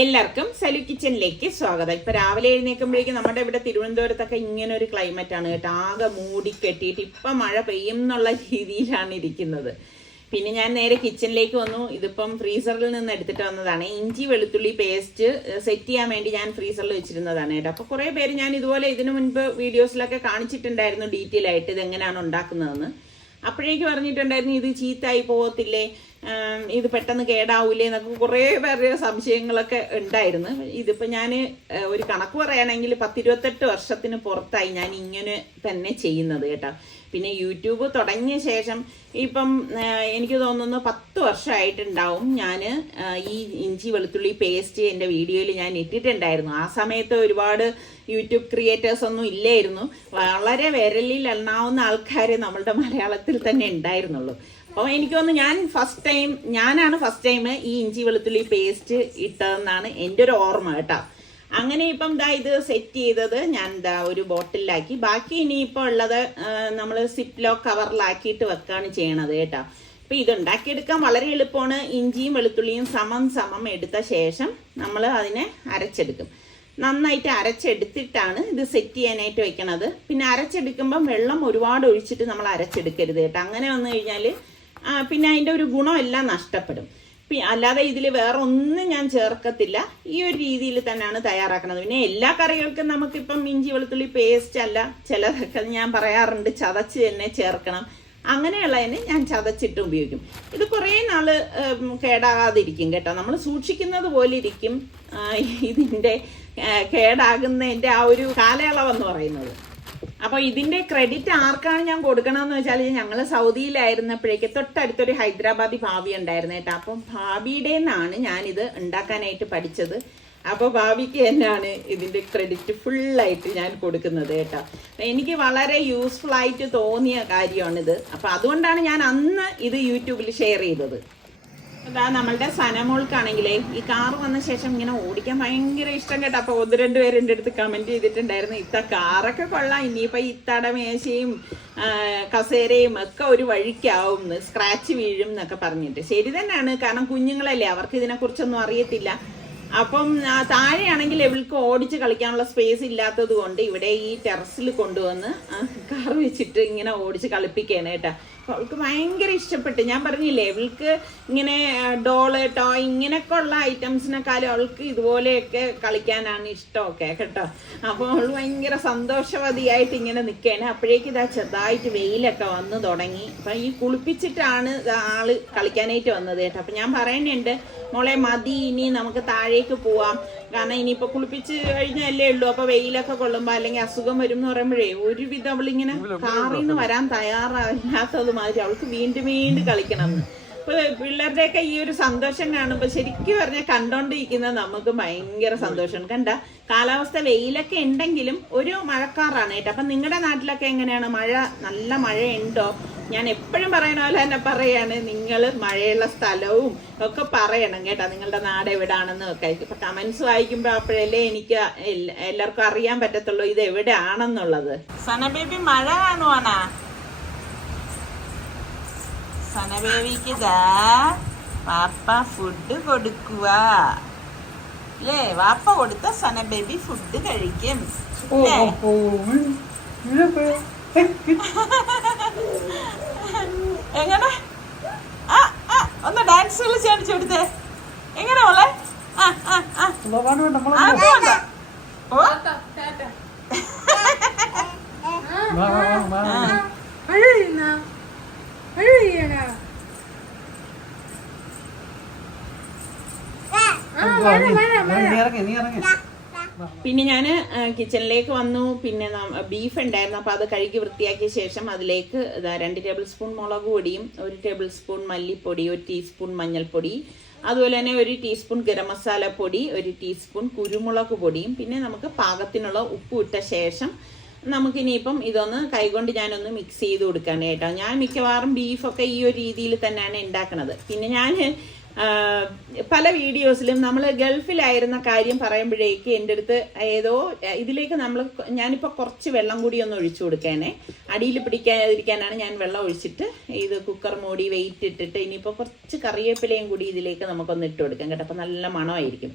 എല്ലാവർക്കും സലു കിച്ചണിലേക്ക് സ്വാഗതം. ഇപ്പൊ രാവിലെ എഴുന്നേൽക്കുമ്പോഴേക്കും നമ്മുടെ ഇവിടെ തിരുവനന്തപുരത്തൊക്കെ ഇങ്ങനെ ഒരു ക്ലൈമറ്റ് ആണ് കേട്ടോ. ആകെ മൂടി കെട്ടിയിട്ട് ഇപ്പൊ മഴ പെയ്യും എന്നുള്ള രീതിയിലാണ് ഇരിക്കുന്നത്. പിന്നെ ഞാൻ നേരെ കിച്ചണിലേക്ക് വന്നു. ഇതിപ്പം ഫ്രീസറിൽ നിന്ന് എടുത്തിട്ട് വന്നതാണ്. ഇഞ്ചി വെളുത്തുള്ളി പേസ്റ്റ് സെറ്റ് ചെയ്യാൻ വേണ്ടി ഞാൻ ഫ്രീസറിൽ വെച്ചിരുന്നതാണ് കേട്ടോ. അപ്പൊ കുറെ പേര് ഞാൻ ഇതുപോലെ ഇതിനു മുൻപ് വീഡിയോസിലൊക്കെ കാണിച്ചിട്ടുണ്ടായിരുന്നു ഡീറ്റെയിൽ ആയിട്ട് ഇത് എങ്ങനെയാണ് ഉണ്ടാക്കുന്നതെന്ന്. അപ്പോഴേക്ക് പറഞ്ഞിട്ടുണ്ടായിരുന്നു ഇത് ചീത്തായി പോകത്തില്ലേ, ഇത് പെട്ടെന്ന് കേടാവൂലേ എന്നൊക്കെ കുറേ പേരുടെ സംശയങ്ങളൊക്കെ ഉണ്ടായിരുന്നു. ഇതിപ്പോ ഞാൻ ഒരു കണക്ക് പറയുകയാണെങ്കിൽ 10-28 വർഷത്തിന് പുറത്തായി ഞാൻ ഇങ്ങനെ തന്നെ ചെയ്യുന്നത് കേട്ടോ. പിന്നെ യൂട്യൂബ് തുടങ്ങിയ ശേഷം ഇപ്പം എനിക്ക് തോന്നുന്നു 10 വർഷമായിട്ടുണ്ടാവും ഞാൻ ഈ ഇഞ്ചി വെളുത്തുള്ളി പേസ്റ്റ് എൻ്റെ വീഡിയോയിൽ ഞാൻ ഇട്ടിട്ടുണ്ടായിരുന്നു. ആ സമയത്ത് ഒരുപാട് യൂട്യൂബ് ക്രിയേറ്റേഴ്സ് ഒന്നും ഇല്ലായിരുന്നു. വളരെ വിരലിൽ എണ്ണാവുന്ന ആൾക്കാരെ നമ്മളുടെ മലയാളത്തിൽ തന്നെ ഉണ്ടായിരുന്നുള്ളൂ. അപ്പോൾ എനിക്ക് തോന്നുന്നു ഞാനാണ് ഫസ്റ്റ് ടൈം ഈ ഇഞ്ചി വെളുത്തുള്ളി പേസ്റ്റ് ഇട്ടതെന്നാണ് എൻ്റെ ഒരു ഓർമ്മ കേട്ടോ. അങ്ങനെ ഇപ്പം ഇത് സെറ്റ് ചെയ്തത് ഞാൻ ഒരു ബോട്ടിലാക്കി. ബാക്കി ഇനിയിപ്പോൾ ഉള്ളത് നമ്മൾ സിപ്പ് ലോക്ക് കവറിലാക്കിയിട്ട് വെക്കാണ് ചെയ്യണത് കേട്ടോ. അപ്പം ഇത് ഉണ്ടാക്കിയെടുക്കാൻ വളരെ എളുപ്പമാണ്. ഇഞ്ചിയും വെളുത്തുള്ളിയും സമം എടുത്ത ശേഷം നമ്മൾ അതിനെ അരച്ചെടുക്കും. നന്നായിട്ട് അരച്ചെടുത്തിട്ടാണ് ഇത് സെറ്റ് ചെയ്യാനായിട്ട് വെക്കണത്. പിന്നെ അരച്ചെടുക്കുമ്പം വെള്ളം ഒരുപാട് ഒഴിച്ചിട്ട് നമ്മൾ അരച്ചെടുക്കരുത് കേട്ടോ. അങ്ങനെ വന്നു കഴിഞ്ഞാൽ പിന്നെ അതിൻ്റെ ഒരു ഗുണമെല്ലാം നഷ്ടപ്പെടും. അല്ലാതെ ഇതിൽ വേറെ ഒന്നും ഞാൻ ചേർക്കത്തില്ല. ഈ ഒരു രീതിയിൽ തന്നെയാണ് തയ്യാറാക്കുന്നത്. പിന്നെ എല്ലാ കറികൾക്കും നമുക്കിപ്പം ഇഞ്ചി വെളുത്തുള്ളി പേസ്റ്റ് അല്ല, ചിലതൊക്കെ ഞാൻ പറയാറുണ്ട് ചതച്ച് തന്നെ ചേർക്കണം. അങ്ങനെയുള്ളതിന് ഞാൻ ചതച്ചിട്ട് ഉപയോഗിക്കും. ഇത് കുറേ നാൾ കേടാകാതിരിക്കും കേട്ടോ. നമ്മൾ സൂക്ഷിക്കുന്നത് പോലെ ഇരിക്കും ഇതിൻ്റെ കേടാകുന്നതിൻ്റെ ആ ഒരു കാലയളവെന്ന് പറയുന്നത്. അപ്പോൾ ഇതിൻ്റെ ക്രെഡിറ്റ് ആർക്കാണ് ഞാൻ കൊടുക്കണമെന്ന് വെച്ചാൽ, ഞങ്ങൾ സൗദിയിലായിരുന്നപ്പോഴേക്ക് തൊട്ടടുത്തൊരു ഹൈദരാബാദി ഭാബി ഉണ്ടായിരുന്നു കേട്ടോ. അപ്പം ഭാബിയുടെ നിന്നാണ് ഞാനിത് ഉണ്ടാക്കാനായിട്ട് പഠിച്ചത്. അപ്പോൾ ഭാബിക്ക് തന്നെയാണ് ഇതിൻ്റെ ക്രെഡിറ്റ് ഫുള്ളായിട്ട് ഞാൻ കൊടുക്കുന്നത് കേട്ടോ. എനിക്ക് വളരെ യൂസ്ഫുൾ ആയിട്ട് തോന്നിയ കാര്യമാണിത്. അപ്പോൾ അതുകൊണ്ടാണ് ഞാൻ അന്ന് ഇത് യൂട്യൂബിൽ ഷെയർ ചെയ്തത്. അതാ നമ്മളുടെ സനമോൾക്കാണെങ്കിലേ ഈ കാറ് വന്ന ശേഷം ഇങ്ങനെ ഓടിക്കാൻ ഭയങ്കര ഇഷ്ടം കേട്ടോ. അപ്പോൾ 1-2 പേര് എൻ്റെ അടുത്ത് കമൻറ്റ് ചെയ്തിട്ടുണ്ടായിരുന്നു, ഇത്ത കാറൊക്കെ കൊള്ളാം, ഇനിയിപ്പോൾ ഇത്തയുടെ മേശയും കസേരയും ഒക്കെ ഒരു വഴിക്കാവും, സ്ക്രാച്ച് വീഴും എന്നൊക്കെ പറഞ്ഞിട്ട്. ശരി തന്നെയാണ്, കാരണം കുഞ്ഞുങ്ങളല്ലേ, അവർക്ക് ഇതിനെക്കുറിച്ചൊന്നും അറിയത്തില്ല. അപ്പം താഴെയാണെങ്കിൽ ഇവൾക്ക് ഓടിച്ച് കളിക്കാനുള്ള സ്പേസ് ഇല്ലാത്തത് കൊണ്ട് ഇവിടെ ഈ ടെറസിൽ കൊണ്ടുവന്ന് കാർ വെച്ചിട്ട് ഇങ്ങനെ ഓടിച്ച് കളിപ്പിക്കുകയാണ് കേട്ടോ. അപ്പോൾ അവൾക്ക് ഭയങ്കര ഇഷ്ടപ്പെട്ട്. ഞാൻ പറഞ്ഞില്ലേ, ഇവൾക്ക് ഇങ്ങനെ ഡോള് ടോയ് ഇങ്ങനെയൊക്കെ ഉള്ള ഐറ്റംസിനെക്കാളും അവൾക്ക് ഇതുപോലെയൊക്കെ കളിക്കാനാണ് ഇഷ്ടമൊക്കെ കേട്ടോ. അപ്പോൾ അവൾ ഭയങ്കര സന്തോഷവതിയായിട്ട് ഇങ്ങനെ നിൽക്കുകയാണ്. അപ്പോഴേക്ക് ഇതാ ചെറുതായിട്ട് വെയിലൊക്കെ വന്ന് തുടങ്ങി. അപ്പം ഈ കുളിപ്പിച്ചിട്ടാണ് ആള് കളിക്കാനായിട്ട് വന്നത് കേട്ടോ. അപ്പം ഞാൻ പറയുന്നുണ്ട്, മോളെ മതി, ഇനി നമുക്ക് താഴേക്ക് പോവാം, കാരണം ഇനിയിപ്പോൾ കുളിപ്പിച്ച് കഴിഞ്ഞല്ലേ ഉള്ളൂ. അപ്പോൾ വെയിലൊക്കെ കൊള്ളുമ്പോൾ അല്ലെങ്കിൽ അസുഖം വരും എന്ന് പറയുമ്പോഴേ ഒരുവിധം അവളിങ്ങനെ കാറിൽ നിന്ന് വരാൻ തയ്യാറാകാത്തത് മാതിരി അവൾക്ക് വീണ്ടും കളിക്കണം എന്ന്. അപ്പോൾ പിള്ളേരുടെയൊക്കെ ഈ ഒരു സന്തോഷം കാണുമ്പോൾ ശരിക്കും പറഞ്ഞാൽ കണ്ടോണ്ടിരിക്കുന്നത് നമുക്ക് ഭയങ്കര സന്തോഷമാണ്. കണ്ട കാലാവസ്ഥ വെയിലൊക്കെ ഉണ്ടെങ്കിലും ഒരു മഴക്കാറാണ് കേട്ടോ. അപ്പം നിങ്ങളുടെ നാട്ടിലൊക്കെ എങ്ങനെയാണ്? നല്ല മഴയുണ്ടോ? ഞാൻ എപ്പോഴും പറയണ പോലെ തന്നെ പറയാണ്, നിങ്ങൾ മഴയുള്ള സ്ഥലവും ഒക്കെ പറയണം കേട്ടോ, നിങ്ങളുടെ നാട് എവിടെയാണെന്നും ഒക്കെ. ഇപ്പൊ കമന്റ്സ് വായിക്കുമ്പോ അപ്പോഴല്ലേ എനിക്ക് എല്ലാവർക്കും അറിയാൻ പറ്റത്തുള്ളൂ ഇത് എവിടെയാണെന്നുള്ളത്. സനബേബി മഴ കാണുവാണാ? സനബേബിക്ക് വാപ്പ ഫുഡ് കൊടുക്കുക അല്ലേ? വാപ്പ കൊടുത്ത സനബേബി ഫുഡ് കഴിക്കും. എങ്ങനെ ഒന്ന് ഡാൻസ് കളിച്ച് കാണിച്ചു കൊടുത്തേ. എങ്ങനെ മോളെ? പിന്നെ ഞാൻ കിച്ചണിലേക്ക് വന്നു. പിന്നെ ബീഫ് ഉണ്ടായിരുന്നു, അപ്പോൾ അത് കഴുകി വൃത്തിയാക്കിയ ശേഷം അതിലേക്ക് 2 ടേബിൾ സ്പൂൺ മുളക് പൊടിയും 1 ടേബിൾ സ്പൂൺ മല്ലിപ്പൊടി, 1 ടീസ്പൂൺ മഞ്ഞൾപ്പൊടി, അതുപോലെ തന്നെ 1 ടീസ്പൂൺ ഗരം മസാല പൊടി, 1 ടീസ്പൂൺ കുരുമുളക് പൊടിയും, പിന്നെ നമുക്ക് പാകത്തിനുള്ള ഉപ്പ് ഇട്ട ശേഷം നമുക്കിനിയിപ്പം ഇതൊന്ന് കൈകൊണ്ട് ഞാനൊന്ന് മിക്സ് ചെയ്ത് കൊടുക്കാൻ കേട്ടോ. ഞാൻ മിക്കവാറും ബീഫൊക്കെ ഈ ഒരു രീതിയിൽ തന്നെയാണ് ഉണ്ടാക്കുന്നത്. പിന്നെ ഞാൻ പല വീഡിയോസിലും നമ്മൾ ഗൾഫിലായിരുന്ന കാര്യം പറയുമ്പോഴേക്ക് എൻ്റെ അടുത്ത് ഇതിലേക്ക് ഞാനിപ്പോൾ കുറച്ച് വെള്ളം കൂടി ഒന്ന് ഒഴിച്ചു കൊടുക്കാനേ, അടിയിൽ പിടിക്കാതിരിക്കാനാണ് ഞാൻ വെള്ളം ഒഴിച്ചിട്ട് ഇത് കുക്കർ മൂടി വെയിറ്റ് ഇട്ടിട്ട് ഇനിയിപ്പോൾ കുറച്ച് കറിവേപ്പിലയും കൂടി ഇതിലേക്ക് നമുക്കൊന്ന് ഇട്ട് കൊടുക്കാം കേട്ടോ. അപ്പോൾ നല്ല മണമായിരിക്കും.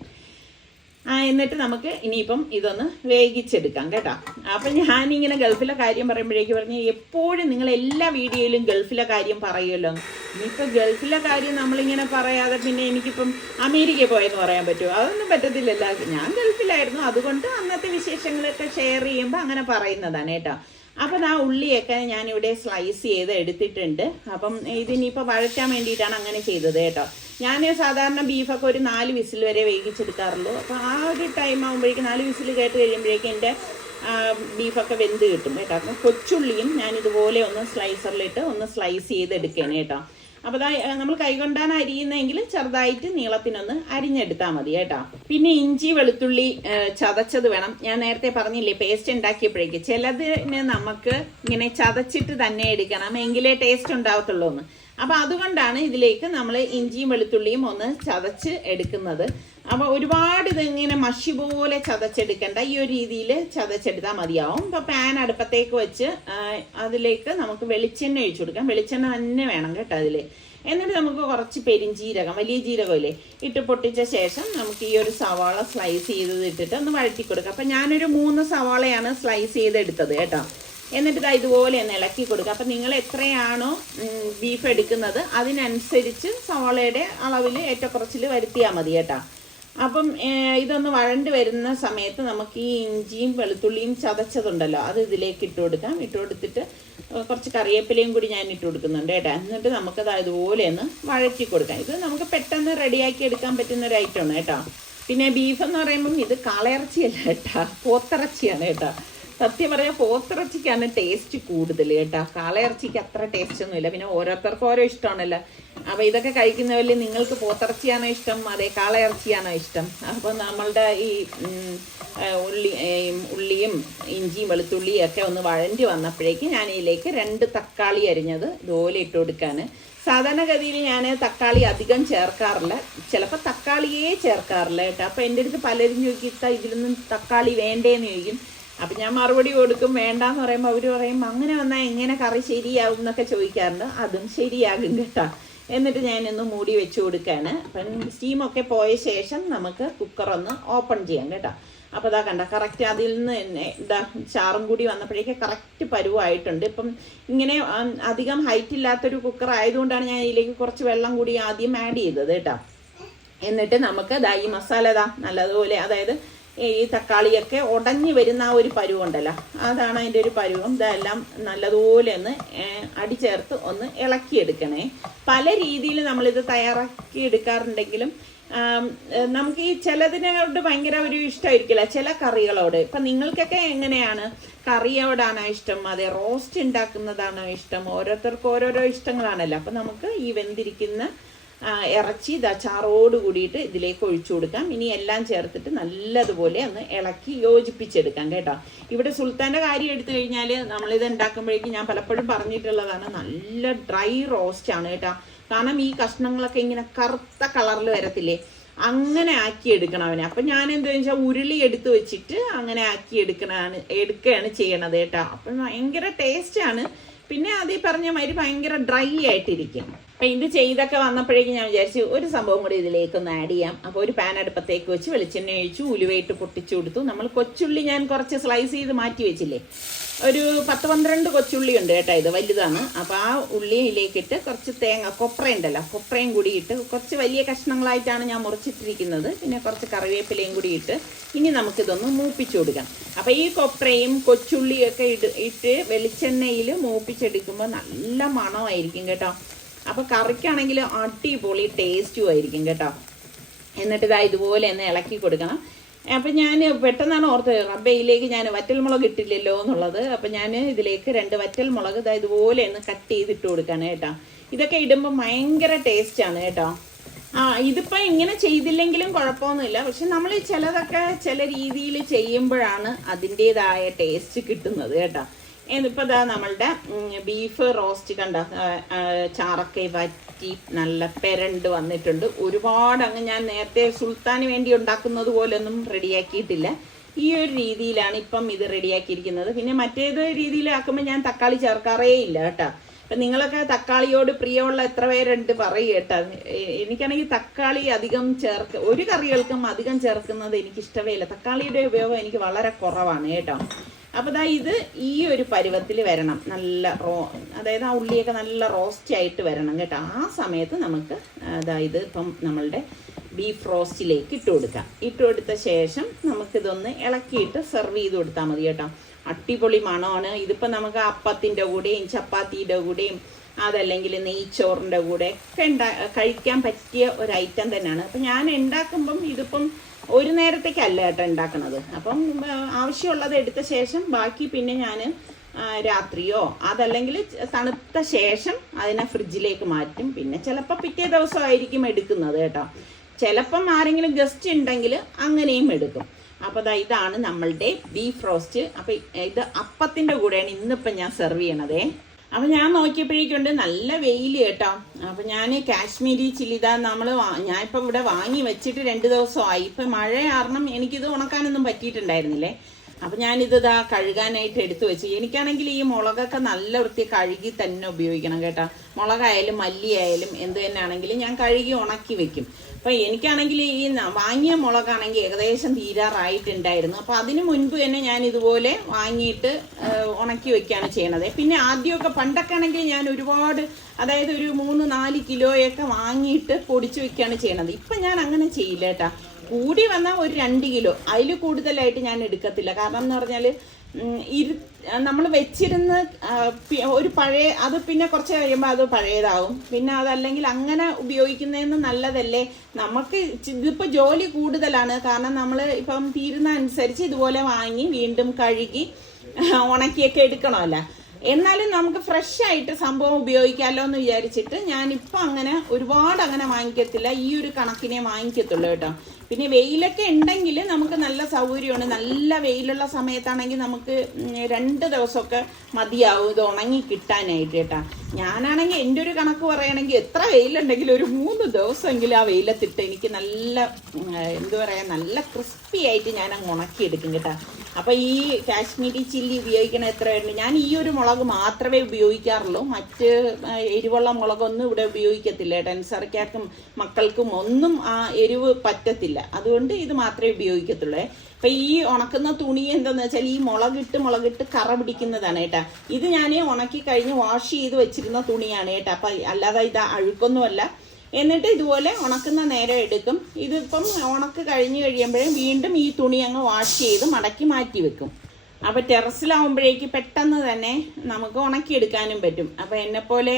എന്നിട്ട് നമുക്ക് ഇനിയിപ്പം ഇതൊന്ന് വേവിച്ചെടുക്കാം കേട്ടോ. അപ്പം ഞാനിങ്ങനെ ഗൾഫിലെ കാര്യം പറയുമ്പോഴേക്ക് പറഞ്ഞ് എപ്പോഴും നിങ്ങൾ എല്ലാ വീഡിയോയിലും ഗൾഫിലെ കാര്യം പറയുമല്ലോ. ഇനിയിപ്പോൾ ഗൾഫിലെ കാര്യം നമ്മളിങ്ങനെ പറയാതെ പിന്നെ എനിക്കിപ്പം അമേരിക്കയിൽ പോയെന്ന് പറയാൻ പറ്റുമോ? അതൊന്നും പറ്റത്തില്ലല്ലോ. ഞാൻ ഗൾഫിലായിരുന്നു, അതുകൊണ്ട് അന്നത്തെ വിശേഷങ്ങളൊക്കെ ഷെയർ ചെയ്യുമ്പോൾ അങ്ങനെ പറയുന്നതാണ് കേട്ടോ. അപ്പം ആ ഉള്ളിയൊക്കെ ഞാനിവിടെ സ്ലൈസ് ചെയ്ത് എടുത്തിട്ടുണ്ട്. അപ്പം ഇതിനിപ്പോൾ വഴറ്റാൻ വേണ്ടിയിട്ടാണ് അങ്ങനെ ചെയ്തത് കേട്ടോ. ഞാൻ സാധാരണ ബീഫൊക്കെ ഒരു 4 വിസിൽ വരെ വേവിച്ചെടുക്കാറുള്ളൂ. അപ്പോൾ ആ ഒരു ടൈം ആകുമ്പോഴേക്കും 4 വിസിൽ കേട്ട് കഴിയുമ്പോഴേക്കും എൻ്റെ ബീഫൊക്കെ വെന്ത് കിട്ടും കേട്ടോ. അപ്പം കൊച്ചുള്ളിയും ഞാൻ ഇതുപോലെ ഒന്ന് സ്ലൈസറിലിട്ട് ഒന്ന് സ്ലൈസ് ചെയ്തെടുക്കുകയാണ് കേട്ടോ. അപ്പോൾ നമ്മൾ കൈകൊണ്ടാണ് അരിയുന്നതെങ്കിൽ ചെറുതായിട്ട് നീളത്തിനൊന്ന് അരിഞ്ഞെടുത്താൽ മതി കേട്ടോ. പിന്നെ ഇഞ്ചി വെളുത്തുള്ളി ചതച്ചത് വേണം. ഞാൻ നേരത്തെ പറഞ്ഞില്ലേ പേസ്റ്റ് ഉണ്ടാക്കിയപ്പോഴേക്ക് ചിലതിന് നമുക്ക് ഇങ്ങനെ ചതച്ചിട്ട് തന്നെ എടുക്കണം, എങ്കിലേ ടേസ്റ്റ് ഉണ്ടാവത്തുള്ളൂ എന്ന്. അപ്പം അതുകൊണ്ടാണ് ഇതിലേക്ക് നമ്മൾ ഇഞ്ചിയും വെളുത്തുള്ളിയും ഒന്ന് ചതച്ച് എടുക്കുന്നത്. അപ്പോൾ ഒരുപാട് ഇതിങ്ങനെ മഷി പോലെ ചതച്ചെടുക്കേണ്ട, ഈ ഒരു രീതിയിൽ ചതച്ചെടുത്താൽ മതിയാവും. ഇപ്പോൾ പാൻ അടുപ്പത്തേക്ക് വെച്ച് അതിലേക്ക് നമുക്ക് വെളിച്ചെണ്ണ ഒഴിച്ചു കൊടുക്കാം. വെളിച്ചെണ്ണ തന്നെ വേണം കേട്ടോ അതിൽ. എന്നിട്ട് നമുക്ക് കുറച്ച് പെരിഞ്ജീരകം, വലിയ ജീരകമില്ലേ, ഇട്ട് പൊട്ടിച്ച ശേഷം നമുക്ക് ഈ ഒരു സവാള സ്ലൈസ് ചെയ്തത് ഇട്ടിട്ട് ഒന്ന് വഴറ്റി കൊടുക്കാം. അപ്പം ഞാനൊരു 3 സവാളയാണ് സ്ലൈസ് ചെയ്തെടുത്തത് കേട്ടോ. എന്നിട്ട് ഇതുപോലെ ഒന്ന് ഇളക്കി കൊടുക്കുക. അപ്പം നിങ്ങൾ എത്രയാണോ ബീഫ് എടുക്കുന്നത് അതിനനുസരിച്ച് സവാളയുടെ അളവിൽ ഏറ്റക്കുറച്ചിൽ വരുത്തിയാൽ മതി കേട്ടോ. അപ്പം ഇതൊന്ന് വഴണ്ട് വരുന്ന സമയത്ത് നമുക്ക് ഈ ഇഞ്ചിയും വെളുത്തുള്ളിയും ചതച്ചതുണ്ടല്ലോ അത് ഇതിലേക്ക് ഇട്ട് കൊടുക്കാം. ഇട്ട് കൊടുത്തിട്ട് കുറച്ച് കറിവേപ്പിലയും കൂടി ഞാൻ ഇട്ട് കൊടുക്കുന്നുണ്ട് കേട്ടോ. എന്നിട്ട് നമുക്കത് ഇതുപോലെ ഒന്ന് വഴറ്റി കൊടുക്കാം. ഇത് നമുക്ക് പെട്ടെന്ന് റെഡിയാക്കി എടുക്കാൻ പറ്റുന്ന ഒരു ഐറ്റമാണ് കേട്ടോ. പിന്നെ ബീഫ് എന്ന് പറയുമ്പം ഇത് കാളയിറച്ചിയല്ല കേട്ടോ, പോത്തിറച്ചിയാണ് കേട്ടോ. സത്യം പറയാം, പോത്തിറച്ചിക്കാണ് ടേസ്റ്റ് കൂടുതൽ കേട്ടോ. കാളയിറച്ചിക്ക് അത്ര ടേസ്റ്റ് ഒന്നുമില്ല. പിന്നെ ഓരോരുത്തർക്കും ഓരോ ഇഷ്ടമാണല്ലോ. അപ്പോൾ ഇതൊക്കെ കഴിക്കുന്നവരിൽ നിങ്ങൾക്ക് പോത്തിറച്ചിയാണോ ഇഷ്ടം, അതേ കാളയിറച്ചിയാണോ ഇഷ്ടം? അപ്പോൾ നമ്മളുടെ ഈ ഉള്ളിയും ഇഞ്ചിയും വെളുത്തുള്ളിയും ഒക്കെ ഒന്ന് വഴണ്ടി വന്നപ്പോഴേക്ക് ഞാൻ ഇതിലേക്ക് 2 തക്കാളി അരിഞ്ഞത് ഇതുപോലെ ഇട്ട് കൊടുക്കാണ്. സാധാരണഗതിയിൽ ഞാൻ തക്കാളി അധികം ചേർക്കാറില്ല, ചിലപ്പോൾ തക്കാളിയേ ചേർക്കാറില്ല കേട്ടോ. അപ്പോൾ എൻ്റെ അടുത്ത് പലരും ചോദിക്കുക ഇതിലൊന്നും തക്കാളി വേണ്ടേന്ന് ചോദിക്കും. അപ്പം ഞാൻ മറുപടി കൊടുക്കും വേണ്ടാന്ന് പറയുമ്പോൾ അവർ പറയും അങ്ങനെ വന്നാൽ എങ്ങനെ കറി ശരിയാവും എന്നൊക്കെ ചോദിക്കാറുണ്ട്. അതും ശരിയാകും കേട്ടോ. എന്നിട്ട് ഞാനൊന്ന് മൂടി വെച്ച് കൊടുക്കുകയാണ്. അപ്പം സ്റ്റീമൊക്കെ പോയ ശേഷം നമുക്ക് കുക്കറൊന്ന് ഓപ്പൺ ചെയ്യാം കേട്ടോ. അപ്പോൾ ഇതാ കണ്ട കറക്റ്റ് അതിൽ നിന്ന് തന്നെ ചാറും കൂടി വന്നപ്പോഴേക്ക് കറക്റ്റ് പരുവായിട്ടുണ്ട്. ഇപ്പം ഇങ്ങനെ അധികം ഹൈറ്റ് ഇല്ലാത്തൊരു കുക്കർ ആയതുകൊണ്ടാണ് ഞാൻ ഇതിലേക്ക് കുറച്ച് വെള്ളം കൂടി ആദ്യം ആഡ് ചെയ്തത് കേട്ടോ. എന്നിട്ട് നമുക്ക് ഈ മസാല നല്ലതുപോലെ, അതായത് ഈ തക്കാളിയൊക്കെ ഉടഞ്ഞു വരുന്ന ആ ഒരു പരുവുണ്ടല്ലോ, അതാണ് അതിൻ്റെ ഒരു പരുവം. ഇതെല്ലാം നല്ലതുപോലെ ഒന്ന് അടിചേർത്ത് ഒന്ന് ഇളക്കിയെടുക്കണേ. പല രീതിയിൽ നമ്മളിത് തയ്യാറാക്കി എടുക്കാറുണ്ടെങ്കിലും നമുക്ക് ഈ ചിലതിനോട് ഭയങ്കര ഒരു ഇഷ്ടമായിരിക്കില്ല ചില കറികളോട്. ഇപ്പം നിങ്ങൾക്കൊക്കെ എങ്ങനെയാണ്, കറിയോടാണോ ഇഷ്ടം, അതെ റോസ്റ്റ് ഉണ്ടാക്കുന്നതാണോ ഇഷ്ടം? ഓരോരുത്തർക്കും ഓരോരോ ഇഷ്ടങ്ങളാണല്ലോ. അപ്പം നമുക്ക് ഈ വെന്തിരിക്കുന്ന ഇറച്ചി ചാറോട് കൂടിയിട്ട് ഇതിലേക്ക് ഒഴിച്ചു കൊടുക്കാം. ഇനി എല്ലാം ചേർത്തിട്ട് നല്ലതുപോലെ ഒന്ന് ഇളക്കി യോജിപ്പിച്ചെടുക്കാം കേട്ടോ. ഇവിടെ സുൽത്താൻ്റെ കാര്യം എടുത്തു കഴിഞ്ഞാൽ നമ്മളിത് ഉണ്ടാക്കുമ്പോഴേക്കും ഞാൻ പലപ്പോഴും പറഞ്ഞിട്ടുള്ളതാണ്, നല്ല ഡ്രൈ റോസ്റ്റ് ആണ് കേട്ടോ. കാരണം ഈ കഷ്ണങ്ങളൊക്കെ ഇങ്ങനെ കറുത്ത കളറിൽ വരത്തില്ലേ, അങ്ങനെ ആക്കി എടുക്കണം അവനെ. അപ്പം ഞാൻ എന്താണെന്ന് വെച്ചാൽ ഉരുളി എടുത്ത് വെച്ചിട്ട് അങ്ങനെ ആക്കി എടുക്കുകയാണ് ചെയ്യണത് കേട്ടോ. അപ്പം ഭയങ്കര ടേസ്റ്റാണ്. പിന്നെ അതീ പറഞ്ഞ മാതിരി ഭയങ്കര ഡ്രൈ ആയിട്ടിരിക്കും. അപ്പം ഇത് ചെയ്തൊക്കെ വന്നപ്പോഴേക്കും ഞാൻ വിചാരിച്ചു ഒരു സംഭവം കൂടി ഇതിലേക്കൊന്ന് ആഡ് ചെയ്യാം. അപ്പോൾ ഒരു പാൻ അടുപ്പത്തേക്ക് വെച്ച് വെളിച്ചെണ്ണ ഒഴിച്ചു, ഉലുവയിട്ട് പൊട്ടിച്ചു കൊടുത്തു. നമ്മൾ കൊച്ചുള്ളി ഞാൻ കുറച്ച് സ്ലൈസ് ചെയ്ത് മാറ്റി വെച്ചില്ലേ, ഒരു 10-12 കൊച്ചുള്ളി ഉണ്ട് കേട്ടോ, ഇത് വലുതാണ്. അപ്പോൾ ആ ഉള്ളിയിലേക്കിട്ട് കുറച്ച് കൊപ്ര ഉണ്ടല്ലോ, കൊപ്രയും കൂടി ഇട്ട് കുറച്ച് വലിയ കഷ്ണങ്ങളായിട്ടാണ് ഞാൻ മുറിച്ചിട്ടിരിക്കുന്നത്. പിന്നെ കുറച്ച് കറിവേപ്പിലയും കൂടി ഇട്ട് ഇനി നമുക്കിതൊന്ന് മൂപ്പിച്ചു കൊടുക്കാം. അപ്പോൾ ഈ കൊപ്രയും കൊച്ചുള്ളിയൊക്കെ ഇട്ട് വെളിച്ചെണ്ണയിൽ മൂപ്പിച്ചെടുക്കുമ്പോൾ നല്ല മണമായിരിക്കും കേട്ടോ. അപ്പോൾ കറിക്കാണെങ്കിൽ അടിപൊളി ടേസ്റ്റും ആയിരിക്കും കേട്ടോ. എന്നിട്ട് ഇതുപോലെ ഒന്ന് ഇളക്കി കൊടുക്കണം. അപ്പം ഞാൻ പെട്ടെന്നാണ് ഓർത്തത് റബ്ബയിലേക്ക് ഞാൻ വറ്റൽമുളക് ഇട്ടില്ലല്ലോ എന്നുള്ളത്. അപ്പം ഞാൻ ഇതിലേക്ക് 2 വറ്റൽമുളക് ഇതുപോലെ ഒന്ന് കട്ട് ചെയ്തിട്ട് കൊടുക്കുകയാണ് കേട്ടോ. ഇതൊക്കെ ഇടുമ്പോൾ ഭയങ്കര ടേസ്റ്റാണ് കേട്ടോ. ഇതിപ്പോൾ ഇങ്ങനെ ചെയ്തില്ലെങ്കിലും കുഴപ്പമൊന്നുമില്ല. പക്ഷെ നമ്മൾ ചിലതൊക്കെ ചില രീതിയിൽ ചെയ്യുമ്പോഴാണ് അതിൻ്റേതായ ടേസ്റ്റ് കിട്ടുന്നത് കേട്ടോ. ഇതിപ്പോൾ നമ്മളുടെ ബീഫ് റോസ്റ്റ് കണ്ട ചാറൊക്കെ വറ്റി നല്ല പെരണ്ട് വന്നിട്ടുണ്ട്. ഒരുപാട് ഞാൻ നേരത്തെ സുൽത്താന് വേണ്ടി ഉണ്ടാക്കുന്നത് പോലൊന്നും റെഡിയാക്കിയിട്ടില്ല. ഈ ഒരു രീതിയിലാണ് ഇപ്പം ഇത് റെഡിയാക്കിയിരിക്കുന്നത്. പിന്നെ മറ്റേത് രീതിയിലാക്കുമ്പോൾ ഞാൻ തക്കാളി ചേർക്കാറേ ഇല്ല കേട്ടോ. അപ്പം നിങ്ങളൊക്കെ തക്കാളിയോട് പ്രിയമുള്ള എത്ര പേരുണ്ട് പറയും കേട്ടോ. എനിക്കാണെങ്കിൽ തക്കാളി അധികം ഒരു കറികൾക്കും അധികം ചേർക്കുന്നത് എനിക്കിഷ്ടമേ ഇല്ല. തക്കാളിയുടെ ഉപയോഗം എനിക്ക് വളരെ കുറവാണ് കേട്ടോ. അപ്പോൾ ഇത് ഈ ഒരു പരുവത്തിൽ വരണം, നല്ല അതായത് ആ ഉള്ളിയൊക്കെ നല്ല റോസ്റ്റ് ആയിട്ട് വരണം കേട്ടോ. ആ സമയത്ത് നമുക്ക് ഇത് ഇപ്പം നമ്മളുടെ ബീഫ് റോസ്റ്റിലേക്ക് ഇട്ട് കൊടുക്കാം. ഇട്ട് കൊടുത്ത ശേഷം നമുക്കിതൊന്ന് ഇളക്കിയിട്ട് സെർവ് ചെയ്ത് കൊടുത്താൽ മതി കേട്ടോ. അടിപൊളി മണമാണ്. ഇതിപ്പോൾ നമുക്ക് അപ്പത്തിൻ്റെ കൂടെയും ചപ്പാത്തിയുടെ കൂടെയും അതല്ലെങ്കിൽ നെയ്ച്ചോറിൻ്റെ കൂടെ ഒക്കെ കഴിക്കാൻ പറ്റിയ ഒരു ഐറ്റം തന്നെയാണ്. അപ്പം ഞാൻ ഉണ്ടാക്കുമ്പം ഇതിപ്പം ഒരു നേരത്തേക്കല്ല കേട്ടോ ഉണ്ടാക്കുന്നത്. അപ്പം ആവശ്യമുള്ളത് എടുത്ത ശേഷം ബാക്കി പിന്നെ ഞാൻ രാത്രിയോ അതല്ലെങ്കിൽ തണുത്ത ശേഷം അതിനെ ഫ്രിഡ്ജിലേക്ക് മാറ്റും. പിന്നെ ചിലപ്പോൾ പിറ്റേ ദിവസമായിരിക്കും എടുക്കുന്നത് കേട്ടോ. ചിലപ്പം ആരെങ്കിലും ഗസ്റ്റ് ഉണ്ടെങ്കിൽ അങ്ങനെയും എടുക്കും. അപ്പോൾ ഇതാണ് നമ്മളുടെ ബീഫ് റോസ്റ്റ്. അപ്പോൾ ഇത് അപ്പത്തിൻ്റെ കൂടെയാണ് ഇന്നിപ്പം ഞാൻ സെർവ് ചെയ്യണതേ. അപ്പം ഞാൻ നോക്കിയപ്പോഴേക്കുണ്ട് നല്ല വെയിൽ കേട്ടോ. അപ്പം ഞാൻ കാശ്മീരി ചില്ലി ഞാനിപ്പോൾ ഇവിടെ വാങ്ങി വെച്ചിട്ട് 2 ദിവസമായി. ഇപ്പം മഴ കാരണം എനിക്കിത് ഉണക്കാനൊന്നും പറ്റിയിട്ടുണ്ടായിരുന്നില്ലേ. അപ്പം ഞാനിത് കഴുകാനായിട്ട് എടുത്തു വെച്ചു. എനിക്കാണെങ്കിൽ ഈ മുളകൊക്കെ നല്ല വൃത്തി കഴുകി തന്നെ ഉപയോഗിക്കണം കേട്ടോ. മുളകായാലും മല്ലിയായാലും എന്ത് തന്നെ ആണെങ്കിലും ഞാൻ കഴുകി ഉണക്കി വെക്കും. അപ്പം എനിക്കാണെങ്കിൽ ഈ വാങ്ങിയ മുളകാണെങ്കിൽ ഏകദേശം തീരാറായിട്ടുണ്ടായിരുന്നു. അപ്പം അതിന് മുൻപ് തന്നെ ഞാൻ ഇതുപോലെ വാങ്ങിയിട്ട് ഉണക്കി വെക്കുകയാണ് ചെയ്യണത്. പിന്നെ ആദ്യമൊക്കെ പണ്ടൊക്കെ ആണെങ്കിൽ ഞാൻ ഒരുപാട്, അതായത് ഒരു 3-4 കിലോയൊക്കെ വാങ്ങിയിട്ട് പൊടിച്ചു വെക്കുകയാണ് ചെയ്യണത്. ഇപ്പം ഞാൻ അങ്ങനെ ചെയ്യില്ല കേട്ടോ. കൂടി വന്നാൽ ഒരു 2 കിലോ, അതിൽ കൂടുതലായിട്ട് ഞാൻ എടുക്കത്തില്ല. കാരണം എന്ന് പറഞ്ഞാൽ നമ്മൾ വെച്ചിരുന്ന് ഒരു പഴയ അത് പിന്നെ കുറച്ച് കഴിയുമ്പോൾ അത് പഴയതാവും. പിന്നെ അതല്ലെങ്കിൽ അങ്ങനെ ഉപയോഗിക്കുന്നതിന് നല്ലതല്ലേ. നമുക്ക് ഇതിപ്പോൾ ജോലി കൂടുതലാണ്. കാരണം നമ്മൾ ഇപ്പം തീരുന്ന അനുസരിച്ച് ഇതുപോലെ വാങ്ങി വീണ്ടും കഴുകി ഉണക്കിയൊക്കെ എടുക്കണമല്ലോ. എന്നാലും നമുക്ക് ഫ്രഷ് ആയിട്ട് സംഭവം ഉപയോഗിക്കാമല്ലോ എന്ന് വിചാരിച്ചിട്ട് ഞാനിപ്പോൾ അങ്ങനെ ഒരുപാട് അങ്ങനെ വാങ്ങിക്കത്തില്ല. ഈ ഒരു കണക്കിനെ വാങ്ങിക്കത്തുള്ളൂ കേട്ടോ. പിന്നെ വെയിലൊക്കെ ഉണ്ടെങ്കിൽ നമുക്ക് നല്ല സൗകര്യമാണ്. നല്ല വെയിലുള്ള സമയത്താണെങ്കിൽ നമുക്ക് 2 ദിവസമൊക്കെ മതിയാവും ഇത് ഉണങ്ങി കിട്ടാനായിട്ട് കേട്ടോ. ഞാനാണെങ്കിൽ എൻ്റെ ഒരു കണക്ക് പറയുകയാണെങ്കിൽ എത്ര വെയിലുണ്ടെങ്കിലും ഒരു 3 ദിവസമെങ്കിലും ആ വെയിലത്തിട്ട് എനിക്ക് നല്ല നല്ല ക്രിസ്പി ആയിട്ട് ഞാൻ അങ്ങ് ഉണക്കിയെടുക്കും കേട്ടോ. അപ്പോൾ ഈ കാശ്മീരി ചില്ലി ഉപയോഗിക്കണ എത്രയുണ്ട്. ഞാൻ ഈ ഒരു മുളക് മാത്രമേ ഉപയോഗിക്കാറുള്ളൂ. മറ്റ് എരിവുള്ള മുളകൊന്നും ഇവിടെ ഉപയോഗിക്കത്തില്ല. ടെൻസർക്കാർക്കും മക്കൾക്കും ഒന്നും ആ എരിവ് പറ്റത്തില്ല. അതുകൊണ്ട് ഇത് മാത്രമേ ഉപയോഗിക്കത്തുള്ളൂ. അപ്പം ഈ ഉണക്കുന്ന തുണി എന്താണെന്ന് വെച്ചാൽ ഈ മുളകിട്ട് കറ പിടിക്കുന്നതാണ് കേട്ടോ. ഇത് ഞാൻ ഉണക്കി കഴിഞ്ഞ് വാഷ് ചെയ്ത് വെച്ചിരുന്ന തുണിയാണ് കേട്ടോ. അപ്പം അല്ലാതെ ഇത് അഴുക്കൊന്നുമല്ല. എന്നിട്ട് ഇതുപോലെ ഉണക്കുന്ന നേരം എടുക്കും. ഇതിപ്പം ഉണക്ക് കഴിഞ്ഞ് കഴിയുമ്പോഴും വീണ്ടും ഈ തുണി അങ്ങ് വാഷ് ചെയ്ത് മടക്കി മാറ്റി വെക്കും. അപ്പോൾ ടെറസിലാവുമ്പോഴേക്ക് പെട്ടെന്ന് തന്നെ നമുക്ക് ഉണക്കിയെടുക്കാനും പറ്റും. അപ്പോൾ എന്നെപ്പോലെ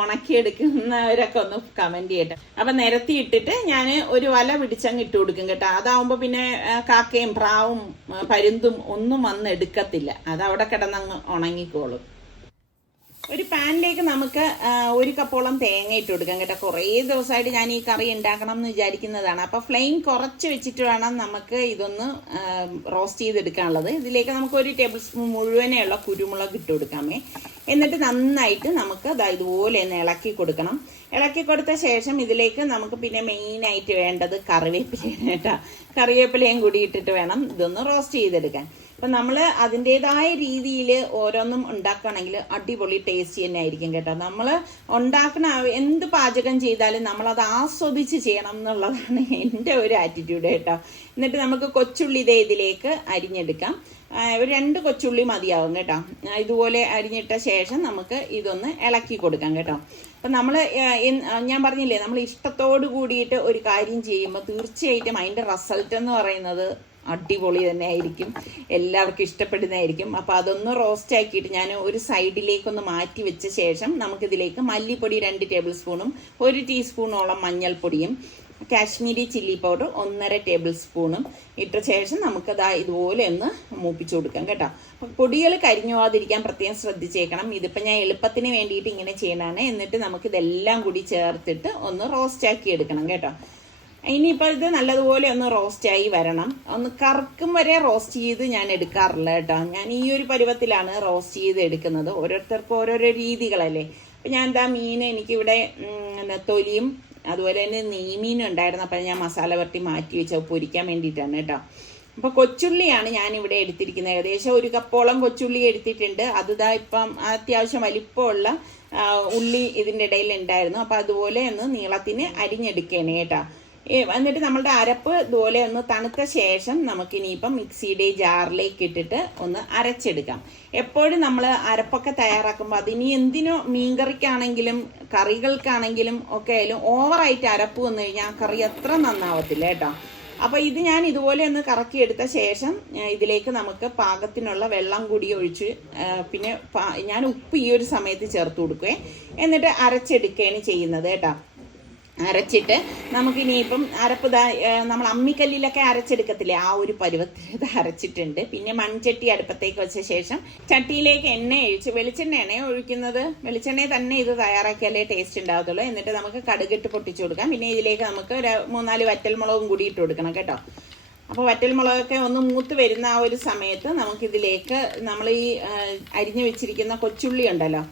ഉണക്കിയെടുക്കുന്നവരൊക്കെ ഒന്ന് കമൻറ്റ് ചെയ്യട്ടെ. അപ്പം നിരത്തിയിട്ടിട്ട് ഞാൻ ഒരു വല പിടിച്ചങ്ങ് ഇട്ട് കൊടുക്കും കേട്ടോ. അതാവുമ്പോൾ പിന്നെ കാക്കയും പ്രാവും പരുന്തും ഒന്നും വന്ന് എടുക്കത്തില്ല. അതവിടെ കിടന്നങ്ങ് ഉണങ്ങിക്കോളും. ഒരു പാനിലേക്ക് നമുക്ക് 1 കപ്പോളം തേങ്ങ ഇട്ട് കൊടുക്കാം കേട്ടോ. കുറേ ദിവസമായിട്ട് ഞാൻ ഈ കറി ഉണ്ടാക്കണം എന്ന് വിചാരിക്കുന്നതാണ്. അപ്പോൾ ഫ്ലെയിം കുറച്ച് വെച്ചിട്ട് വേണം നമുക്ക് ഇതൊന്ന് റോസ്റ്റ് ചെയ്തെടുക്കാനുള്ളത്. ഇതിലേക്ക് നമുക്ക് 1 ടേബിൾ സ്പൂൺ മുഴുവനെയുള്ള കുരുമുളക് ഇട്ട് കൊടുക്കാമേ. എന്നിട്ട് നന്നായിട്ട് നമുക്ക് ഇതുപോലെ ഒന്ന് ഇളക്കി കൊടുക്കണം. ഇളക്കി കൊടുത്ത ശേഷം ഇതിലേക്ക് നമുക്ക് പിന്നെ മെയിനായിട്ട് വേണ്ടത് കറിവേപ്പിലയാണ് കേട്ടോ. കറിവേപ്പിലയും കൂടി ഇട്ടിട്ട് വേണം ഇതൊന്ന് റോസ്റ്റ് ചെയ്തെടുക്കാൻ. അപ്പം നമ്മൾ അതിൻ്റെതായ രീതിയിൽ ഓരോന്നും ഉണ്ടാക്കുകയാണെങ്കിൽ അടിപൊളി ടേസ്റ്റി തന്നെ ആയിരിക്കും കേട്ടോ. നമ്മൾ ഉണ്ടാക്കുന്ന എന്ത് പാചകം ചെയ്താലും നമ്മളത് ആസ്വദിച്ച് ചെയ്യണം എന്നുള്ളതാണ് എൻ്റെ ഒരു ആറ്റിറ്റ്യൂഡ് കേട്ടോ. എന്നിട്ട് നമുക്ക് കൊച്ചുള്ളി ഇതിലേക്ക് അരിഞ്ഞെടുക്കാം. ഒരു 2 കൊച്ചുള്ളി മതിയാവും കേട്ടോ. ഇതുപോലെ അരിഞ്ഞിട്ട ശേഷം നമുക്ക് ഇതൊന്ന് ഇളക്കി കൊടുക്കാം കേട്ടോ. അപ്പം ഞാൻ പറഞ്ഞില്ലേ, നമ്മൾ ഇഷ്ടത്തോട് കൂടിയിട്ട് ഒരു കാര്യം ചെയ്യുമ്പോൾ തീർച്ചയായിട്ടും അതിൻ്റെ റിസൾട്ട് എന്ന് പറയുന്നത് അടിപൊളി തന്നെ ആയിരിക്കും, എല്ലാവർക്കും ഇഷ്ടപ്പെടുന്നതായിരിക്കും. അപ്പോൾ അതൊന്ന് റോസ്റ്റ് ആക്കിയിട്ട് ഞാൻ ഒരു സൈഡിലേക്കൊന്ന് മാറ്റി വെച്ച ശേഷം നമുക്കിതിലേക്ക് മല്ലിപ്പൊടി 2 ടേബിൾ സ്പൂണും 1 ടീസ്പൂണോളം മഞ്ഞൾപ്പൊടിയും കാശ്മീരി ചില്ലി പൗഡർ 1.5 ടേബിൾ സ്പൂണും ഇട്ട ശേഷം നമുക്കത് ഇതുപോലെ ഒന്ന് മൂപ്പിച്ചു കൊടുക്കാം കേട്ടോ. അപ്പം പൊടികൾ കരിഞ്ഞു പോകാതിരിക്കാൻ പ്രത്യേകം ശ്രദ്ധിച്ചേക്കണം. ഇതിപ്പോൾ ഞാൻ എളുപ്പത്തിന് വേണ്ടിയിട്ട് ഇങ്ങനെ ചെയ്യണതാണ്. എന്നിട്ട് നമുക്കിതെല്ലാം കൂടി ചേർത്തിട്ട് ഒന്ന് റോസ്റ്റ് ആക്കി എടുക്കണം കേട്ടോ. ഇനിയിപ്പോൾ ഇത് നല്ലതുപോലെ ഒന്ന് റോസ്റ്റായി വരണം. ഒന്ന് കറക്കും വരെ റോസ്റ്റ് ചെയ്ത് ഞാൻ എടുക്കാറില്ല കേട്ടോ. ഞാൻ ഈ ഒരു പരുവത്തിലാണ് റോസ്റ്റ് ചെയ്ത് എടുക്കുന്നത്. ഓരോരുത്തർക്കും ഓരോരോ രീതികളല്ലേ. അപ്പം ഞാൻ മീൻ എനിക്കിവിടെ തൊലിയും അതുപോലെ തന്നെ നെയ്മീനും ഉണ്ടായിരുന്നു. അപ്പം ഞാൻ മസാല പുരട്ടി മാറ്റി വെച്ച് പൊരിക്കാൻ വേണ്ടിയിട്ടാണ് കേട്ടോ. അപ്പോൾ കൊച്ചുള്ളിയാണ് ഞാനിവിടെ എടുത്തിരിക്കുന്നത്. ഏകദേശം 1 കപ്പോളം കൊച്ചുള്ളി എടുത്തിട്ടുണ്ട്. അതിതാ ഇപ്പം അത്യാവശ്യം വലിപ്പമുള്ള ഉള്ളി ഇതിൻ്റെ ഇടയിൽ ഉണ്ടായിരുന്നു. അപ്പോൾ അതുപോലെ ഒന്ന് നീളത്തിന് അരിഞ്ഞെടുക്കണേ കേട്ടോ. എന്നിട്ട് നമ്മളുടെ അരപ്പ് ഇതുപോലെ ഒന്ന് തണുത്ത ശേഷം നമുക്കിനിയിപ്പം മിക്സിയുടെ ജാറിലേക്ക് ഇട്ടിട്ട് ഒന്ന് അരച്ചെടുക്കാം. എപ്പോഴും നമ്മൾ അരപ്പൊക്കെ തയ്യാറാക്കുമ്പോൾ അതിനി എന്തിനോ മീൻകറിക്കാണെങ്കിലും കറികൾക്കാണെങ്കിലും ഒക്കെ ആയാലും ഓവറായിട്ട് അരപ്പ് വന്നു കഴിഞ്ഞാൽ ആ കറി അത്ര നന്നാവത്തില്ല കേട്ടോ. അപ്പോൾ ഇത് ഞാൻ ഇതുപോലെ ഒന്ന് കറക്കിയെടുത്ത ശേഷം ഇതിലേക്ക് നമുക്ക് പാകത്തിനുള്ള വെള്ളം കൂടി ഒഴിച്ച് പിന്നെ ഞാൻ ഉപ്പ് ഈ ഒരു സമയത്ത് ചേർത്ത് കൊടുക്കുകയെ എന്നിട്ട് അരച്ചെടുക്കുകയാണ് ചെയ്യുന്നത് കേട്ടോ. അരച്ചിട്ട് നമുക്കിനിയിപ്പം അരപ്പ് നമ്മൾ അമ്മിക്കല്ലിലൊക്കെ അരച്ചെടുക്കത്തില്ലേ, ആ ഒരു പരുവത്തിൽ ഇത് അരച്ചിട്ടുണ്ട്. പിന്നെ മൺചട്ടി അടുപ്പത്തേക്ക് വെച്ച ശേഷം ചട്ടിയിലേക്ക് എണ്ണ ഒഴിച്ച് വെളിച്ചെണ്ണയാണ് ഒഴിക്കുന്നത്. വെളിച്ചെണ്ണ തന്നെ ഇത് തയ്യാറാക്കിയാലേ ടേസ്റ്റ് ഉണ്ടാകത്തുള്ളൂ. എന്നിട്ട് നമുക്ക് കടുകിട്ട് പൊട്ടിച്ചു കൊടുക്കാം. പിന്നെ ഇതിലേക്ക് നമുക്ക് ഒരു 3-4 വറ്റൽമുളകും കൂടി ഇട്ട് കൊടുക്കണം കേട്ടോ. അപ്പോൾ വറ്റൽമുളകൊക്കെ ഒന്ന് മൂത്ത് വരുന്ന ആ ഒരു സമയത്ത് നമുക്കിതിലേക്ക് നമ്മൾ ഈ അരിഞ്ഞു വെച്ചിരിക്കുന്ന കൊച്ചുള്ളി ഉണ്ടല്ലോ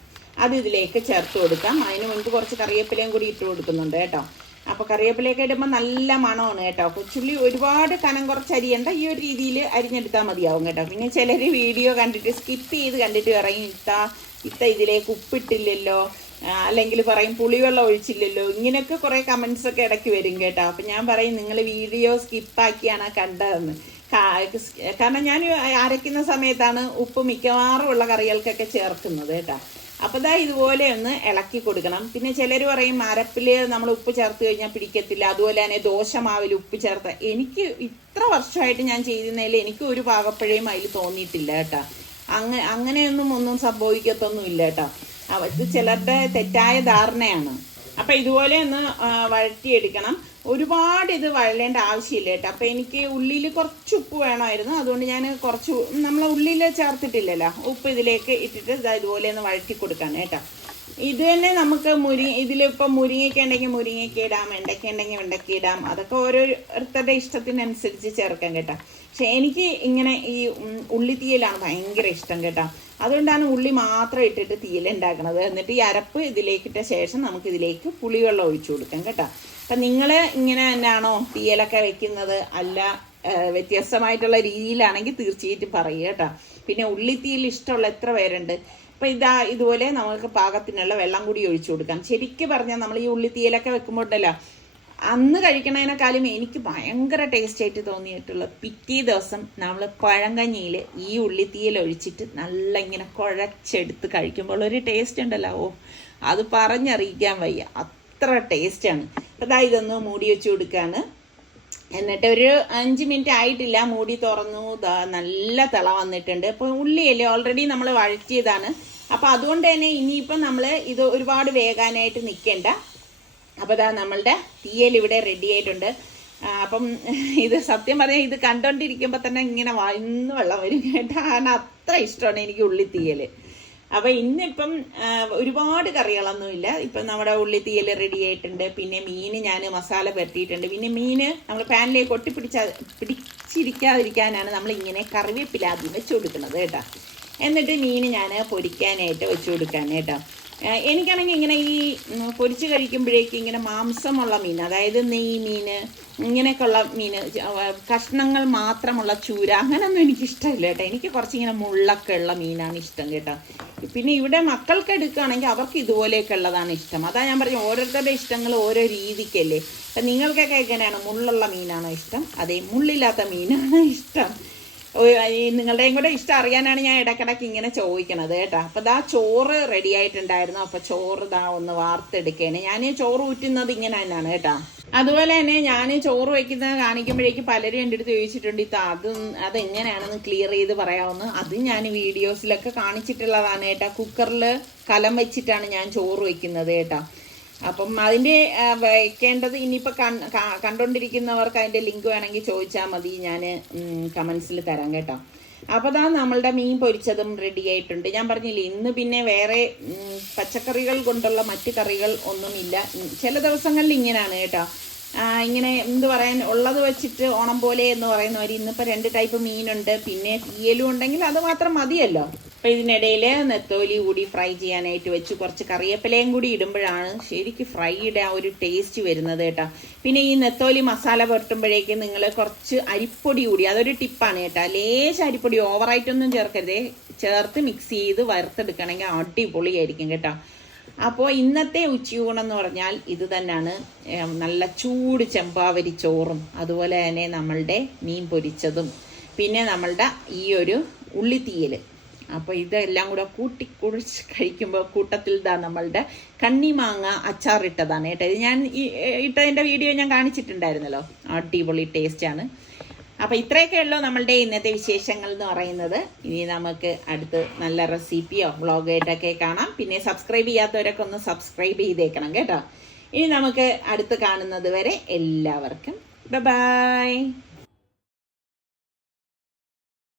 അത് ഇതിലേക്ക് ചേർത്ത് കൊടുക്കാം. അതിന് മുൻപ് കുറച്ച് കറിവേപ്പിലയും കൂടി ഇട്ട് കൊടുക്കുന്നുണ്ട് കേട്ടോ. അപ്പോൾ കറിവേപ്പിലയൊക്കെ ഇടുമ്പോൾ നല്ല മണമാണ് കേട്ടോ. കൊച്ചുള്ളി ഒരുപാട് കനം കുറച്ച് അരിയണ്ട, ഈ ഒരു രീതിയിൽ അരിഞ്ഞെടുത്താൽ മതിയാവും കേട്ടോ. പിന്നെ ചിലർ വീഡിയോ കണ്ടിട്ട് സ്കിപ്പ് ചെയ്ത് കണ്ടിട്ട് പറയും ഇത്ത ഇതിലേക്ക് ഉപ്പിട്ടില്ലല്ലോ, അല്ലെങ്കിൽ പറയും പുളിവെള്ളം ഒഴിച്ചില്ലല്ലോ, ഇങ്ങനെയൊക്കെ കുറേ കമൻസ് ഒക്കെ ഇടയ്ക്ക് വരും കേട്ടോ. അപ്പം ഞാൻ പറയും നിങ്ങൾ വീഡിയോ സ്കിപ്പാക്കിയാണ് കണ്ടതെന്ന്. കാരണം ഞാൻ അരയ്ക്കുന്ന സമയത്താണ് ഉപ്പ് മിക്കവാറും ഉള്ള കറികൾക്കൊക്കെ ചേർക്കുന്നത് കേട്ടോ. അപ്പോൾ ദാ ഇതുപോലെ ഒന്ന് ഇളക്കി കൊടുക്കണം. പിന്നെ ചിലർ പറയും അരപ്പിൽ നമ്മൾ ഉപ്പ് ചേർത്ത് കഴിഞ്ഞാൽ പിടിക്കത്തില്ല, അതുപോലെ തന്നെ ദോശമാവിൽ ഉപ്പ് ചേർത്ത്. എനിക്ക് ഇത്ര വർഷമായിട്ട് ഞാൻ ചെയ്യുന്നതിൽ എനിക്ക് ഒരു പാകപ്പഴയും അതിൽ തോന്നിയിട്ടില്ല കേട്ടോ. അങ്ങനെയൊന്നും സംഭവിക്കത്തൊന്നുമില്ല കേട്ടോ. ഇത് ചിലരുടെ തെറ്റായ ധാരണയാണ്. അപ്പം ഇതുപോലെ ഒന്ന് വഴറ്റിയെടുക്കണം. ഒരുപാട് ഇത് വഴലേണ്ട ആവശ്യമില്ല കേട്ടോ. അപ്പം എനിക്ക് ഉള്ളിയിൽ കുറച്ച് ഉപ്പ് വേണമായിരുന്നു, അതുകൊണ്ട് ഞാൻ കുറച്ച് നമ്മൾ ഉള്ളിയിൽ ചേർത്തിട്ടില്ലല്ലോ, ഉപ്പ് ഇതിലേക്ക് ഇട്ടിട്ട് ഇതുപോലെ ഒന്ന് വഴറ്റി കൊടുക്കാണ് കേട്ടോ. ഇത് തന്നെ നമുക്ക് ഇതിലിപ്പം മുരിങ്ങയ്ക്ക ഉണ്ടെങ്കിൽ മുരിങ്ങയ്ക്ക ഇടാം, വെണ്ടയ്ക്ക ഉണ്ടെങ്കിൽ വെണ്ടയ്ക്ക ഇടാം. അതൊക്കെ ഓരോരുത്തരുടെ ഇഷ്ടത്തിനനുസരിച്ച് ചേർക്കാം കേട്ടോ. പക്ഷെ എനിക്ക് ഇങ്ങനെ ഈ ഉള്ളി തീയലാണ് ഭയങ്കര ഇഷ്ടം കേട്ടോ. അതുകൊണ്ടാണ് ഉള്ളി മാത്രം ഇട്ടിട്ട് തീയൽ ഉണ്ടാക്കുന്നത്. എന്നിട്ട് ഈ അരപ്പ് ഇതിലേക്കിട്ട ശേഷം നമുക്ക് ഇതിലേക്ക് പുളിവെള്ളം ഒഴിച്ചു കൊടുക്കാം കേട്ടോ. അപ്പം നിങ്ങൾ ഇങ്ങനെ തന്നെയാണോ തീയലൊക്കെ വെക്കുന്നത്, അല്ല വ്യത്യസ്തമായിട്ടുള്ള രീതിയിലാണെങ്കിൽ തീർച്ചയായിട്ടും പറയുക കേട്ടോ. പിന്നെ ഉള്ളിത്തീയിൽ ഇഷ്ടമുള്ള എത്ര പേരുണ്ട്. അപ്പം ഇതുപോലെ നമുക്ക് പാകത്തിനുള്ള വെള്ളം കൂടി ഒഴിച്ചു കൊടുക്കാം. ശരിക്കും പറഞ്ഞാൽ നമ്മൾ ഈ ഉള്ളിത്തീയലൊക്കെ വെക്കുമ്പോൾ ഉണ്ടല്ലോ, അന്ന് കഴിക്കണതിനേക്കാളും എനിക്ക് ഭയങ്കര ടേസ്റ്റ് ആയിട്ട് തോന്നിയിട്ടുള്ള പിറ്റേ ദിവസം നമ്മൾ പഴങ്കഞ്ഞിയിൽ ഈ ഉള്ളിത്തീയൽ ഒഴിച്ചിട്ട് നല്ല ഇങ്ങനെ കുഴച്ചെടുത്ത് കഴിക്കുമ്പോൾ ഒരു ടേസ്റ്റ് ഉണ്ടല്ലോ, അത് പറഞ്ഞറിയിക്കാൻ വയ്യ, അത്ര ടേസ്റ്റാണ്. അപ്പം ഇതൊന്ന് മൂടി വെച്ച് കൊടുക്കുകയാണ്. എന്നിട്ട് ഒരു 5 മിനിറ്റ് ആയിട്ടില്ല, മൂടി തുറന്നു, നല്ല തിള വന്നിട്ടുണ്ട്. അപ്പോൾ ഉള്ളിയല്ലേ ഓൾറെഡി നമ്മൾ വഴറ്റിയതാണ്. അപ്പം അതുകൊണ്ട് തന്നെ ഇനിയിപ്പം നമ്മൾ ഇത് ഒരുപാട് വേകാനായിട്ട് നിൽക്കേണ്ട. അപ്പോൾ നമ്മളുടെ തീയൽ ഇവിടെ റെഡി ആയിട്ടുണ്ട്. അപ്പം ഇത് സത്യം പറഞ്ഞാൽ ഇത് കണ്ടോണ്ടിരിക്കുമ്പോൾ തന്നെ ഇങ്ങനെ വായിന്ന് വെള്ളം വരും കേട്ടോ. കാരണം അത്ര ഇഷ്ടമാണ് എനിക്ക് ഉള്ളിത്തീയൽ. അപ്പോൾ ഇന്നിപ്പം ഒരുപാട് കറികളൊന്നുമില്ല. ഇപ്പം നമ്മുടെ ഉള്ളിത്തീയൽ റെഡി ആയിട്ടുണ്ട്. പിന്നെ മീൻ ഞാൻ മസാല പുരട്ടിയിട്ടുണ്ട്. പിന്നെ മീൻ നമ്മൾ പാനിലേക്ക് പിടിച്ചിരിക്കാതിരിക്കാനാണ് നമ്മൾ ഇങ്ങനെ കറിവേപ്പില ആദ്യം വെച്ച് കൊടുക്കുന്നത് കേട്ടോ. എന്നിട്ട് മീൻ ഞാൻ പൊരിക്കാനായിട്ട് വെച്ച് കൊടുക്കാൻ കേട്ടോ. എനിക്കാണെങ്കിൽ ഇങ്ങനെ ഈ പൊരിച്ച് കഴിക്കുമ്പോഴേക്കും ഇങ്ങനെ മാംസമുള്ള മീൻ, അതായത് നെയ് മീൻ, ഇങ്ങനെയൊക്കെയുള്ള മീൻ, കഷ്ണങ്ങൾ മാത്രമുള്ള ചൂര, അങ്ങനെയൊന്നും എനിക്കിഷ്ടമില്ല കേട്ടോ. എനിക്ക് കുറച്ചിങ്ങനെ മുള്ളൊക്കെ ഉള്ള മീനാണ് ഇഷ്ടം കേട്ടോ. പിന്നെ ഇവിടെ മക്കൾക്ക് എടുക്കുകയാണെങ്കിൽ അവർക്ക് ഇതുപോലെയൊക്കെ ഉള്ളതാണ് ഇഷ്ടം. അതാ ഞാൻ പറഞ്ഞു, ഓരോരുത്തരുടെ ഇഷ്ടങ്ങൾ ഓരോ രീതിക്കല്ലേ. അപ്പം നിങ്ങൾക്കൊക്കെ എങ്ങനെയാണ്, മുള്ളുള്ള മീനാണോ ഇഷ്ടം, അതേ മുള്ളില്ലാത്ത മീനാണോ ഇഷ്ടം? നിങ്ങളുടെയും കൂടെ ഇഷ്ടം അറിയാനാണ് ഞാൻ ഇടയ്ക്കിടയ്ക്ക് ഇങ്ങനെ ചോദിക്കണത് കേട്ടോ. അപ്പം ചോറ് റെഡി ആയിട്ടുണ്ടായിരുന്നു. അപ്പം ചോറ് ഒന്ന് വാർത്തെടുക്കുകയാണ്. ഞാൻ ചോറ് ഊറ്റുന്നത് ഇങ്ങനെ തന്നെയാണ് കേട്ടോ. അതുപോലെ തന്നെ ഞാൻ ചോറ് വയ്ക്കുന്നത് കാണിക്കുമ്പോഴേക്ക് പലരും എൻ്റെ അടുത്ത് ചോദിച്ചിട്ടുണ്ട്, അതെങ്ങനെയാണെന്ന് ക്ലിയർ ചെയ്ത് പറയാമെന്ന്. അത് ഞാൻ വീഡിയോസിലൊക്കെ കാണിച്ചിട്ടുള്ളതാണ് കേട്ടോ. കുക്കറിൽ കലം വെച്ചിട്ടാണ് ഞാൻ ചോറ് വയ്ക്കുന്നത് കേട്ടോ. അപ്പം അതിൻ്റെ വയ്ക്കേണ്ടത് ഇനിയിപ്പോൾ കണ്ടുകൊണ്ടിരിക്കുന്നവർക്ക് അതിൻ്റെ ലിങ്ക് വേണമെങ്കിൽ ചോദിച്ചാൽ മതി, ഞാൻ കമൻസിൽ തരാം കേട്ടോ. അപ്പോൾ നമ്മളുടെ മീൻ പൊരിച്ചതും റെഡി ആയിട്ടുണ്ട്. ഞാൻ പറഞ്ഞില്ലേ, ഇന്ന് പിന്നെ വേറെ പച്ചക്കറികൾ കൊണ്ടുള്ള മറ്റ് കറികൾ ഒന്നുമില്ല. ചില ദിവസങ്ങളിൽ ഇങ്ങനെയാണ് കേട്ടോ. ഇങ്ങനെ എന്ത് പറയാൻ, ഉള്ളത് വെച്ചിട്ട് ഓണം പോലെ എന്ന് പറയുന്നവർ ഇന്നിപ്പോൾ 2 ടൈപ്പ് മീനുണ്ട്. പിന്നെ തീയലും ഉണ്ടെങ്കിൽ അത് മാത്രം മതിയല്ലോ. അപ്പം ഇതിനിടയിൽ നെത്തോലി കൂടി ഫ്രൈ ചെയ്യാനായിട്ട് വെച്ച് കുറച്ച് കറിവേപ്പിലയും കൂടി ഇടുമ്പോഴാണ് ശരിക്കും ഫ്രൈയുടെ ആ ഒരു ടേസ്റ്റ് വരുന്നത് കേട്ടോ. പിന്നെ ഈ നെത്തോലി മസാല പുരട്ടുമ്പോഴേക്കും നിങ്ങൾ കുറച്ച് അരിപ്പൊടി കൂടി, അതൊരു ടിപ്പാണ് കേട്ടോ. ലേശം അരിപ്പൊടി, ഓവറായിട്ടൊന്നും ചേർക്കരുതേ, ചേർത്ത് മിക്സ് ചെയ്ത് വറുത്തെടുക്കണമെങ്കിൽ അടിപൊളിയായിരിക്കും കേട്ടോ. അപ്പോൾ ഇന്നത്തെ ഉച്ചയൂണം എന്ന് പറഞ്ഞാൽ ഇത് തന്നെയാണ്. നല്ല ചൂട് ചെമ്പാവരി ചോറും അതുപോലെ തന്നെ നമ്മളുടെ മീൻ പൊരിച്ചതും പിന്നെ നമ്മളുടെ ഈ ഒരു ഉള്ളിത്തീയൽ. അപ്പോൾ ഇതെല്ലാം കൂടെ കൂട്ടിക്കുഴിച്ച് കഴിക്കുമ്പോൾ കൂട്ടത്തിൽ നമ്മളുടെ കണ്ണിമാങ്ങ അച്ചാറിട്ടതാണ് കേട്ടോ. ഇത് ഞാൻ ഇട്ടതിൻ്റെ വീഡിയോ ഞാൻ കാണിച്ചിട്ടുണ്ടായിരുന്നല്ലോ, അടിപൊളി ടേസ്റ്റാണ്. അപ്പോൾ ഇത്രയൊക്കെ ഉള്ളൂ നമ്മളുടെ ഇന്നത്തെ വിശേഷങ്ങൾ എന്ന് പറയുന്നത്. ഇനി നമുക്ക് അടുത്ത് നല്ല റെസിപ്പിയോ വ്ളോഗായിട്ടൊക്കെ കാണാം. പിന്നെ സബ്സ്ക്രൈബ് ചെയ്യാത്തവരൊക്കെ ഒന്ന് സബ്സ്ക്രൈബ് ചെയ്തേക്കണം കേട്ടോ. ഇനി നമുക്ക് അടുത്ത് കാണുന്നത് വരെ എല്ലാവർക്കും ബൈ.